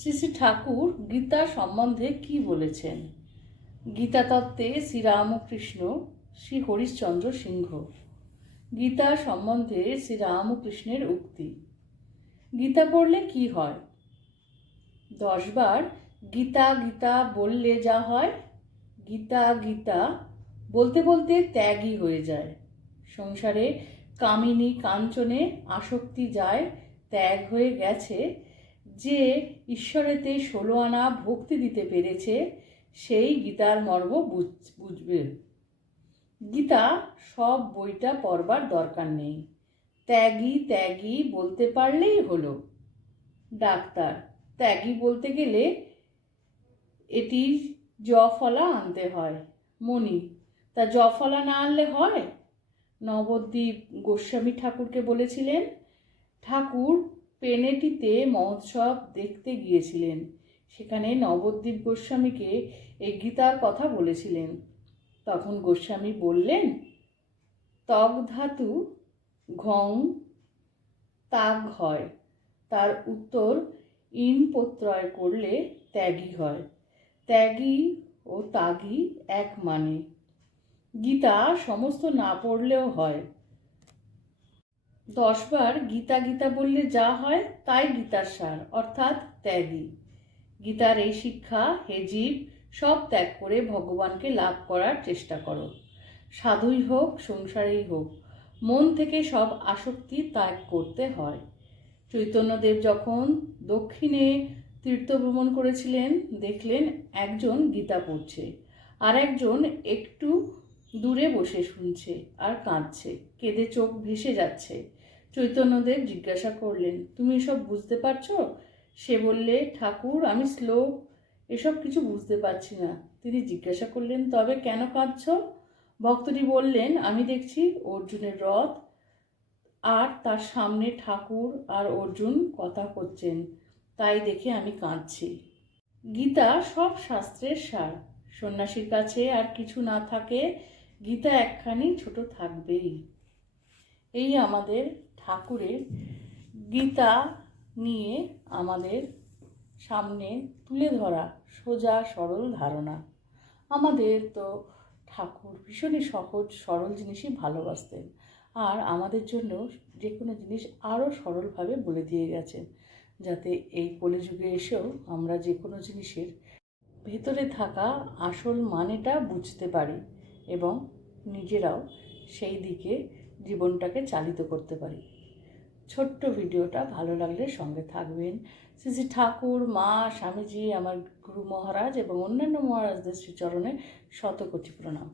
শ্রী শ্রী ঠাকুর গীতা সম্বন্ধে কি বলেছেন? গীতা তত্ত্বে শ্রীরামকৃষ্ণ শ্রী হরিশ্চন্দ্র সিংহ। গীতা সম্বন্ধে শ্রীরামকৃষ্ণের উক্তি। গীতা পড়লে কি হয়? 10 বার গীতা গীতা বললে যা হয়, গীতা গীতা বলতে বলতে ত্যাগী হয়ে যায়। সংসারে কামিনী কাঞ্চনে আসক্তি যায় ত্যাগ হয়ে গেছে, যে ঈশ্বরেতে 16 আনা ভক্তি দিতে পেরেছে, সেই গীতার মর্ম বুঝবে। গীতা সব বইটা পড়বার দরকার নেই, ত্যাগী ত্যাগী বলতে পারলেই হলো। ডাক্তার, ত্যাগী বলতে গেলে এটির জফলা আনতে হয়। মণি, তা জফলা না আনলে হয়? নবদ্বীপ গোস্বামী ঠাকুরকে বলেছিলেন। ঠাকুর পেনেটিতে মহোৎসব দেখতে গিয়েছিলেন, সেখানে নবদ্বীপ গোস্বামীকে এই গীতার কথা বলেছিলেন। তখন গোস্বামী বললেন, তগ ধাতু ঘং তাগ হয়, তার উত্তর ইন প্রত্যয় করলে ত্যাগী হয়। ত্যাগী ও তাগী এক মানে। গীতা সমস্ত না পড়লেও হয়। 10 বার গীতা গীতা বললে যা হয় তাই গীতার সার, অর্থাৎ ত্যাগী। গীতার এই শিক্ষা, হে জীব, সব ত্যাগ করে ভগবানকে লাভ করার চেষ্টা করো। সাধুই হোক সংসারেই হোক, মন থেকে সব আসক্তি ত্যাগ করতে হয়। চৈতন্যদেব যখন দক্ষিণে তীর্থভ্রমণ করেছিলেন, দেখলেন একজন গীতা পড়ছে, আর একজন একটু দূরে বসে শুনছে আর কাঁদছে, কেঁদে চোখ ভেসে যাচ্ছে। চৈতন্যদেব জিজ্ঞাসা করলেন, তুমি এসব বুঝতে পারছো? সে বললে, ঠাকুর, আমি শ্লোক এসব কিছু বুঝতে পারছি না। তিনি জিজ্ঞাসা করলেন, তবে কেন কাঁদছ? ভক্তটি বললেন, আমি দেখছি অর্জুনের রথ, আর তার সামনে ঠাকুর আর অর্জুন কথা করছেন, তাই দেখে আমি কাঁদছি। গীতা সব শাস্ত্রের সার। সন্ন্যাসীর কাছে আর কিছু না থাকে, গীতা একখানি ছোট থাকবেই। এই আমাদের ঠাকুরের গীতা নিয়ে আমাদের সামনে তুলে ধরা সোজা সরল ধারণা। আমাদের তো ঠাকুর ভীষণই সহজ সরল জিনিসই ভালোবাসতেন, আর আমাদের জন্য যে কোনো জিনিস আরও সরলভাবে বলে দিয়ে গেছেন, যাতে এই কলিযুগে এসেও আমরা যে কোনো জিনিসের ভেতরে থাকা আসল মানেটা বুঝতে পারি এবং নিজেরাও সেই দিকে জীবনটাকে চালিত করতে পারি। ছোট্ট ভিডিওটা ভালো লাগলে সঙ্গে থাকবেন। শ্রী শ্রী ঠাকুর, মা, স্বামীজি, আমার গুরু মহারাজ এবং অন্যান্য মহারাজদের শ্রীচরণে শতকোটি প্রণাম।